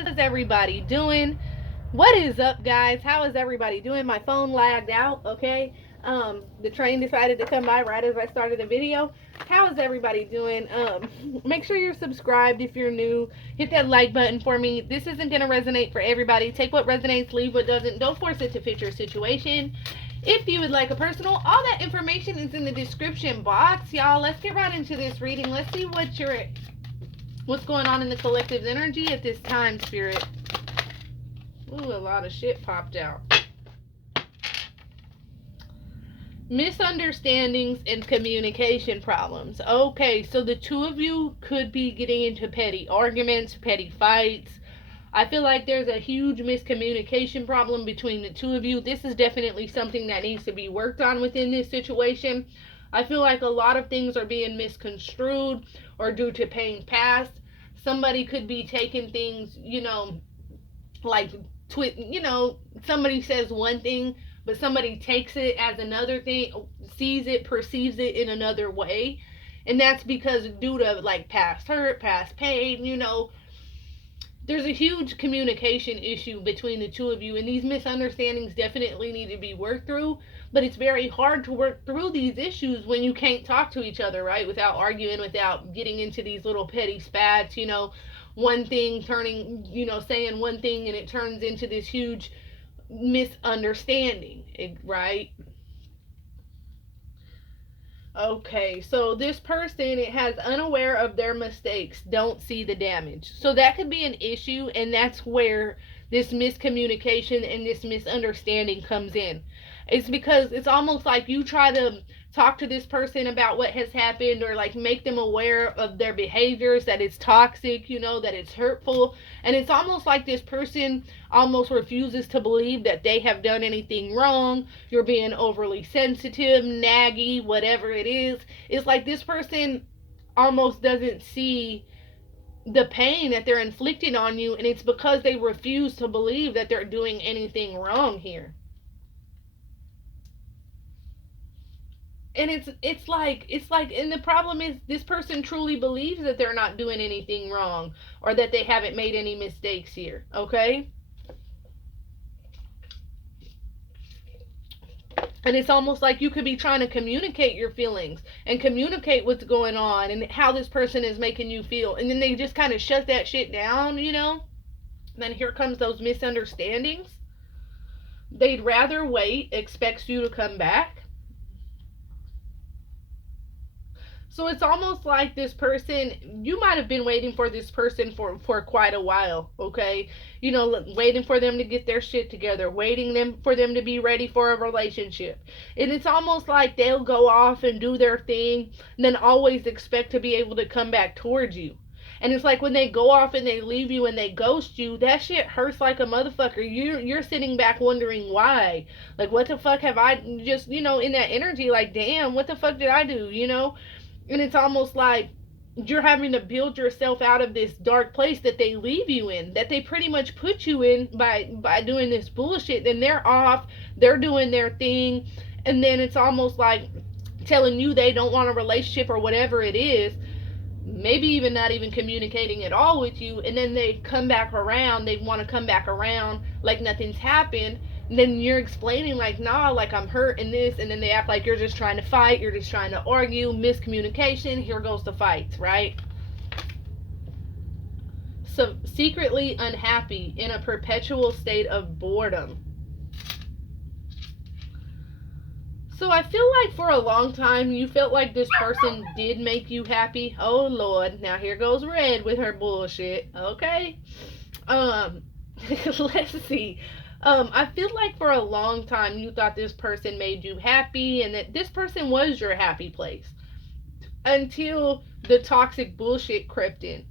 is everybody doing? What is up, guys? How is everybody doing? My phone lagged out, okay? The train decided to come by right as I started the video. How is everybody doing? Make sure you're subscribed if you're new. Hit that like button for me. This isn't going to resonate for everybody. Take what resonates, leave what doesn't. Don't force it to fit your situation. If you would like a personal, all that information is in the description box, y'all. Let's get right into this reading. Let's see what's going on in the collective energy at this time, Spirit. Ooh, a lot of shit popped out. Misunderstandings and communication problems. Okay, so the two of you could be getting into petty arguments, petty fights. I feel like there's a huge miscommunication problem between the two of you. This is definitely something that needs to be worked on within this situation. I feel like a lot of things are being misconstrued or due to pain past. Somebody could be taking things, like somebody says one thing, but somebody takes it as another thing, sees it, perceives it in another way. And that's because due to like past hurt, past pain, there's a huge communication issue between the two of you, and these misunderstandings definitely need to be worked through. But it's very hard to work through these issues when you can't talk to each other, right? Without arguing, without getting into these little petty spats, one thing turning, saying one thing and it turns into this huge misunderstanding, right? Okay, so this person, it has unaware of their mistakes, don't see the damage. So that could be an issue, and that's where this miscommunication and this misunderstanding comes in. It's because it's almost like you try to talk to this person about what has happened or like make them aware of their behaviors, that it's toxic, that it's hurtful. And it's almost like this person almost refuses to believe that they have done anything wrong. You're being overly sensitive, naggy, whatever it is. It's like this person almost doesn't see the pain that they're inflicting on you, and it's because they refuse to believe that they're doing anything wrong here. And it's like and the problem is this person truly believes that they're not doing anything wrong or that they haven't made any mistakes here, okay? And it's almost like you could be trying to communicate your feelings and communicate what's going on and how this person is making you feel, and then they just kind of shut that shit down, and then here comes those misunderstandings. They'd rather wait, expects you to come back. So it's almost like this person, you might have been waiting for this person for quite a while, okay? Waiting for them to get their shit together, for them to be ready for a relationship. And it's almost like they'll go off and do their thing, and then always expect to be able to come back towards you. And it's like when they go off and they leave you and they ghost you, that shit hurts like a motherfucker. You're sitting back wondering why. Like, what the fuck have I just, in that energy, like, damn, what the fuck did I do, And it's almost like you're having to build yourself out of this dark place that they leave you in, that they pretty much put you in by doing this bullshit. Then they're off, they're doing their thing, and then it's almost like telling you they don't want a relationship or whatever it is, maybe even not even communicating at all with you, and then they come back around, they want to come back around like nothing's happened. And then you're explaining like, nah, like I'm hurt and this, and then they act like you're just trying to fight, you're just trying to argue, miscommunication, here goes the fights, right? So secretly unhappy, in a perpetual state of boredom. So I feel like for a long time you felt like this person did make you happy. Oh Lord, now here goes Red with her bullshit. Okay. Let's see. I feel like for a long time you thought this person made you happy and that this person was your happy place. Until the toxic bullshit crept in.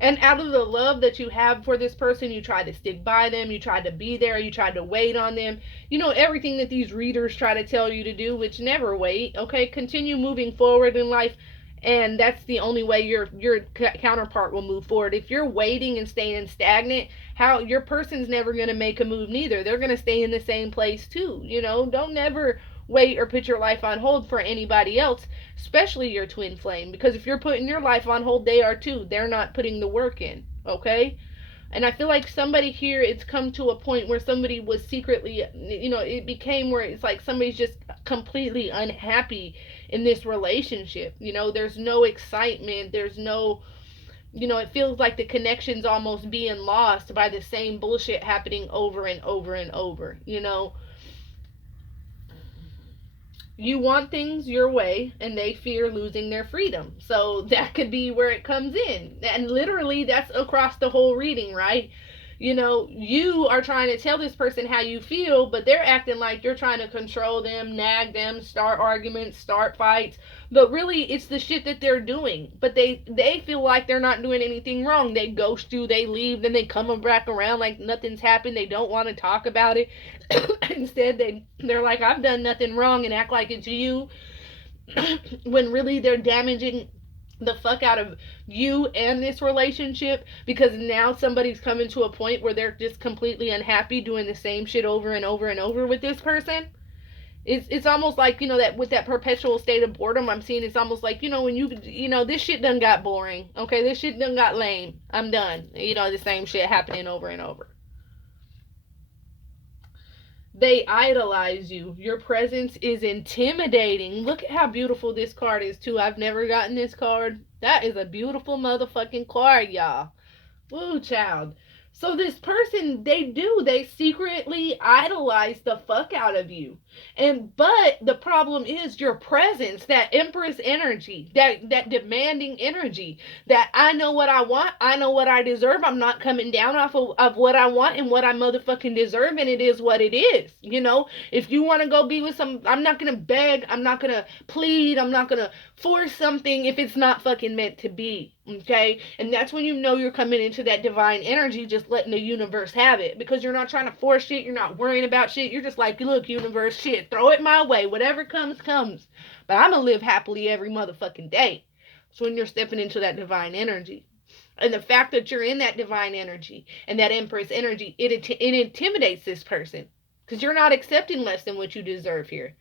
And out of the love that you have for this person, you try to stick by them, you try to be there, you try to wait on them. Everything that these readers try to tell you to do, which never wait, okay? Continue moving forward in life, and that's the only way your counterpart will move forward. If you're waiting and staying stagnant, how your person's never going to make a move neither. They're going to stay in the same place too. Don't never wait or put your life on hold for anybody else, especially your twin flame, because if you're putting your life on hold, they are too. They're not putting the work in. Okay? And I feel like somebody here, it's come to a point where somebody was secretly, it became where it's like somebody's just completely unhappy in this relationship. There's no excitement. There's no, it feels like the connection's almost being lost by the same bullshit happening over and over and over. You want things your way and they fear losing their freedom. So that could be where it comes in. And literally, that's across the whole reading, right? You are trying to tell this person how you feel, but they're acting like you're trying to control them, nag them, start arguments, start fights. But really, it's the shit that they're doing. But they feel like they're not doing anything wrong. They ghost you, they leave, then they come back around like nothing's happened. They don't want to talk about it. Instead, they're like, I've done nothing wrong, and act like it's you. When really they're damaging the fuck out of you and this relationship, because now somebody's coming to a point where they're just completely unhappy doing the same shit over and over and over with this person. It's almost like, that with that perpetual state of boredom I'm seeing, it's almost like, when this shit done got boring. Okay, this shit done got lame. I'm done. The same shit happening over and over. They idolize you. Your presence is intimidating. Look at how beautiful this card is, too. I've never gotten this card. That is a beautiful motherfucking card, y'all. Woo, child. So this person, they secretly idolize the fuck out of you. But the problem is your presence, that empress energy, that demanding energy, that I know what I want, I know what I deserve. I'm not coming down off of what I want and what I motherfucking deserve, and it is what it is. If you want to go be with I'm not gonna beg, I'm not gonna plead, I'm not gonna force something if it's not fucking meant to be. Okay? And that's when you're coming into that divine energy, just letting the universe have it. Because you're not trying to force shit, you're not worrying about shit. You're just like, look, universe, shit, throw it my way. Whatever comes, comes. But I'm gonna live happily every motherfucking day. So when you're stepping into that divine energy. And the fact that you're in that divine energy and that empress energy, it intimidates this person. Because you're not accepting less than what you deserve here.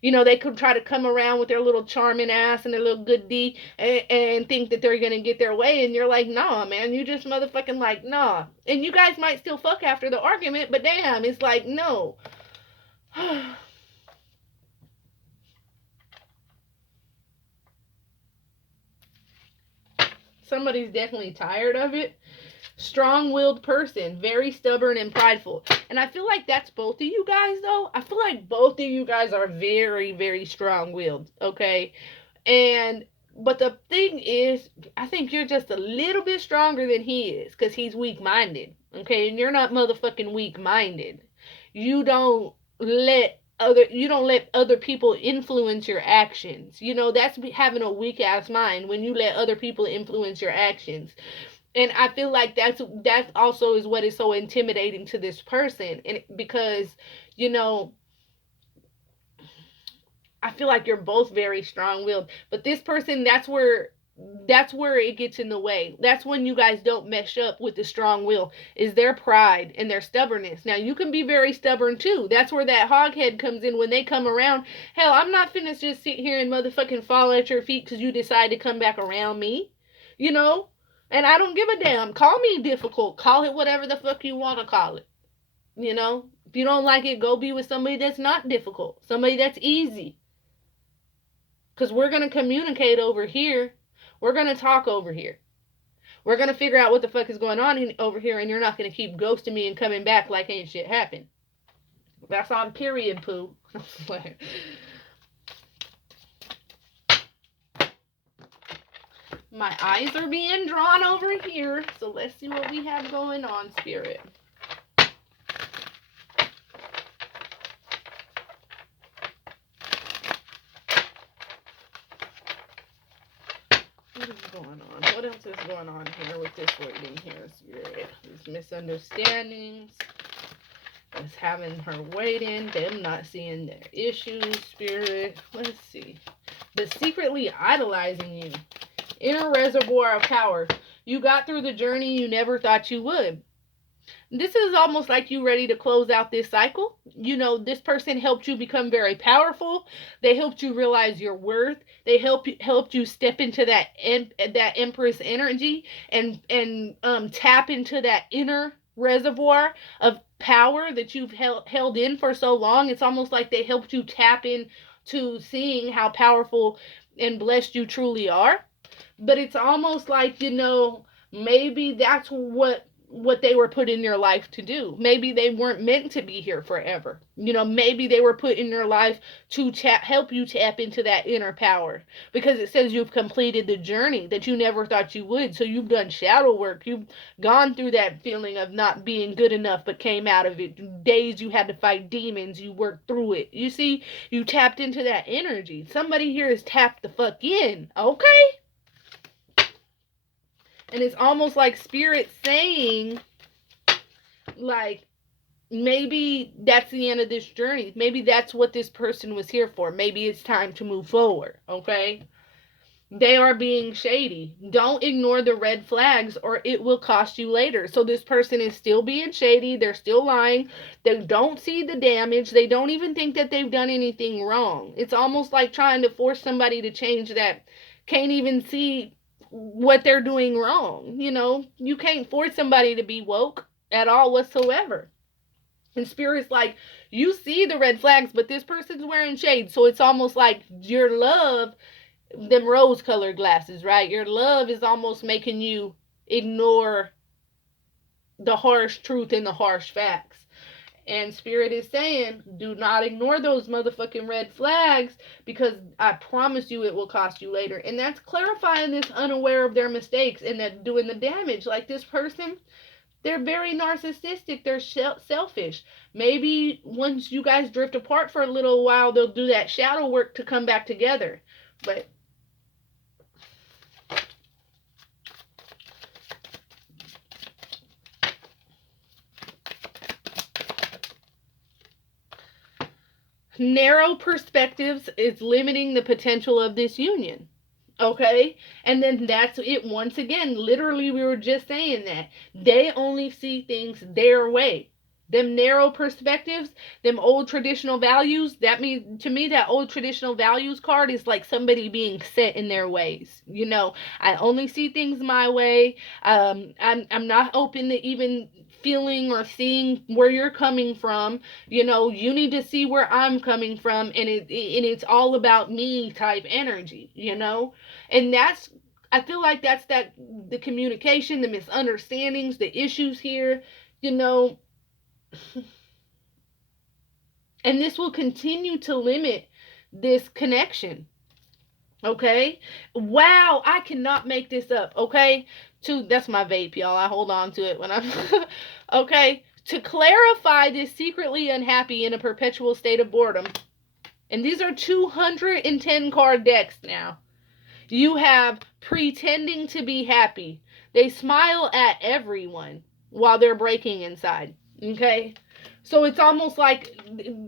They could try to come around with their little charming ass and their little good D and think that they're going to get their way. And you're like, nah, man, you just motherfucking like, nah. And you guys might still fuck after the argument, but damn, it's like, no. Somebody's definitely tired of it. Strong-willed person, very stubborn and prideful. And I feel like that's both of you guys, though. I feel like both of you guys are very, very strong-willed, okay? But the thing is, I think you're just a little bit stronger than he is, because he's weak-minded, okay? And you're not motherfucking weak-minded. You don't let other people influence your actions. That's having a weak-ass mind, when you let other people influence your actions. And I feel like that's also is what is so intimidating to this person. And because I feel like you're both very strong-willed, but this person, that's where it gets in the way. That's when you guys don't mesh up with the strong will, is their pride and their stubbornness. Now, you can be very stubborn too. That's where that hoghead comes in when they come around. Hell, I'm not finna just sit here and motherfucking fall at your feet because you decide to come back around me. And I don't give a damn. Call me difficult. Call it whatever the fuck you want to call it. If you don't like it, go be with somebody that's not difficult. Somebody that's easy. Because we're going to communicate over here. We're going to talk over here. We're going to figure out what the fuck is going on over here, and you're not going to keep ghosting me and coming back like ain't shit happened. That's on period, poo. I swear. My eyes are being drawn over here, so let's see what we have going on, Spirit. What is going on? What else is going on here with this waiting here, Spirit? These misunderstandings. Us having her waiting, them not seeing their issues, Spirit. Let's see. But secretly idolizing you. Inner reservoir of power. You got through the journey you never thought you would. This is almost like you ready to close out this cycle. This person helped you become very powerful. They helped you realize your worth. They helped you step into that empress energy and tap into that inner reservoir of power that you've held in for so long. It's almost like they helped you tap in to seeing how powerful and blessed you truly are. But it's almost like, maybe that's what they were put in your life to do. Maybe they weren't meant to be here forever. Maybe they were put in your life to help you tap into that inner power, because it says you've completed the journey that you never thought you would. So you've done shadow work. You've gone through that feeling of not being good enough, but came out of it. Days you had to fight demons, you worked through it. You see, you tapped into that energy. Somebody here is tapped the fuck in, okay? And it's almost like spirit saying, like, maybe that's the end of this journey. Maybe that's what this person was here for. Maybe it's time to move forward, okay? They are being shady. Don't ignore the red flags or it will cost you later. So this person is still being shady. They're still lying. They don't see the damage. They don't even think that they've done anything wrong. It's almost like trying to force somebody to change that can't even see what they're doing wrong. You can't force somebody to be woke at all whatsoever. And spirit's like, you see the red flags, but this person's wearing shades. So it's almost like your love, them rose colored glasses, right? Your love is almost making you ignore the harsh truth and the harsh facts. And spirit is saying, do not ignore those motherfucking red flags, because I promise you it will cost you later. And that's clarifying this unaware of their mistakes and that doing the damage. Like this person, they're very narcissistic. They're selfish. Maybe once you guys drift apart for a little while, they'll do that shadow work to come back together. But narrow perspectives is limiting the potential of this union. Okay? And then that's it once again. Literally, we were just saying that. They only see things their way. Them narrow perspectives, them old traditional values, that means, to me, that old traditional values card is like somebody being set in their ways. I only see things my way. I'm not open to even feeling or seeing where you're coming from. You need to see where I'm coming from, and it's all about me type energy. And that's, I feel like that's the communication, the misunderstandings, the issues here. And this will continue to limit this connection. Okay? Wow, I cannot make this up. Okay? That's my vape, y'all. I hold on to it when I'm okay. To clarify this secretly unhappy in a perpetual state of boredom. And these are 210 card decks now. You have pretending to be happy. They smile at everyone while they're breaking inside. Okay? So it's almost like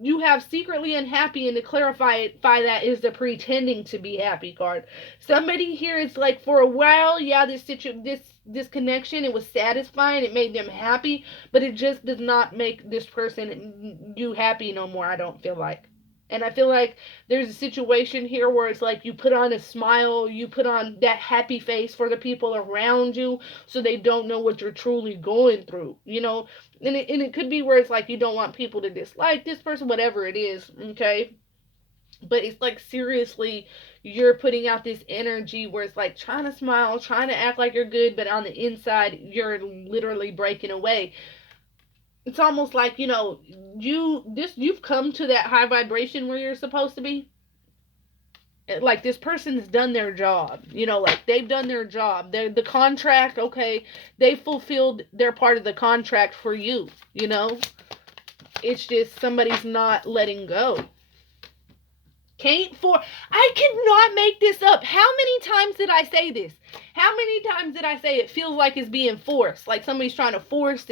you have secretly unhappy, and to clarify that is the pretending to be happy card. Somebody here is like, for a while, yeah, this connection, it was satisfying, it made them happy, but it just does not make this person you happy no more, I don't feel like. And I feel like there's a situation here where it's like you put on a smile, you put on that happy face for the people around you so they don't know what you're truly going through, And it could be where it's like you don't want people to dislike this person, whatever it is, okay? But it's like, seriously, you're putting out this energy where it's like trying to smile, trying to act like you're good, but on the inside, you're literally breaking away. It's almost like, you've come to that high vibration where you're supposed to be. Like, this person's done their job. Like, they've done their job. The contract, okay, they fulfilled their part of the contract for you, It's just somebody's not letting go. I cannot make this up. How many times did I say this? How many times did I say it feels like it's being forced? Like somebody's trying to force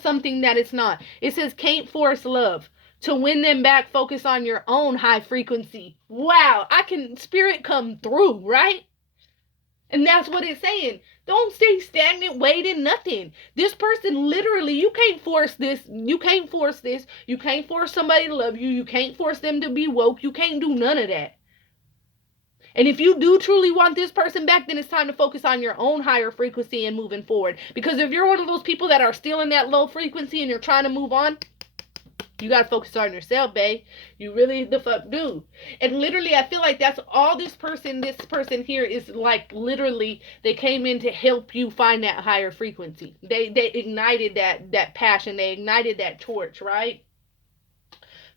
something that it's not. It says can't force love. To win them back, focus on your own high frequency. Wow, spirit come through, right? And that's what it's saying. Don't stay stagnant, waiting, nothing. This person literally, you can't force this. You can't force this. You can't force somebody to love you. You can't force them to be woke. You can't do none of that. And if you do truly want this person back, then it's time to focus on your own higher frequency and moving forward. Because if you're one of those people that are still in that low frequency and you're trying to move on, you gotta focus on yourself, babe. You really the fuck do. And literally, I feel like that's all this person here is like. Literally, they came in to help you find that higher frequency. They ignited that passion. They ignited that torch, right?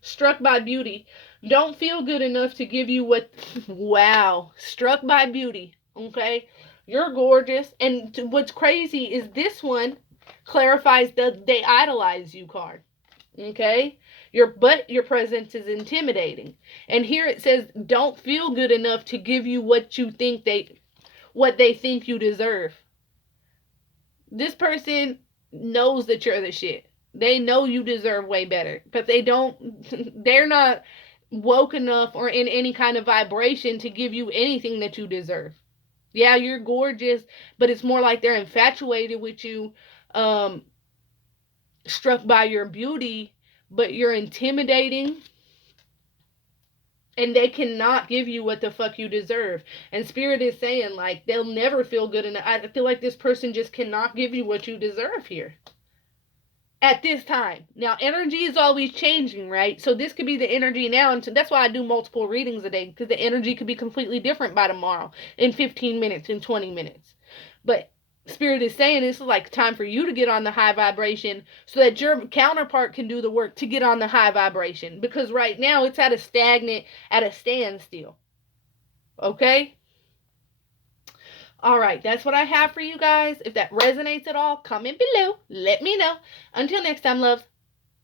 Struck by beauty. Don't feel good enough to give you what. Wow. Struck by beauty. Okay? You're gorgeous. And what's crazy is this one clarifies the they idolize you card. Okay? Your presence is intimidating. And here it says don't feel good enough to give you what they think you deserve. This person knows that you're the shit. They know you deserve way better, but they're not woke enough or in any kind of vibration to give you anything that you deserve. Yeah, you're gorgeous, but it's more like they're infatuated with you, struck by your beauty, but you're intimidating, and they cannot give you what the fuck you deserve. And Spirit is saying, like, they'll never feel good enough. I feel like this person just cannot give you what you deserve here at this time. Now, energy is always changing, right? So this could be the energy now, and that's why I do multiple readings a day, because the energy could be completely different by tomorrow, in 15 minutes, in 20 minutes. But Spirit is saying this is like time for you to get on the high vibration so that your counterpart can do the work to get on the high vibration. Because right now it's at a standstill. Okay? All right, that's what I have for you guys. If that resonates at all, comment below. Let me know. Until next time, loves.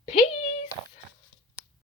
Peace.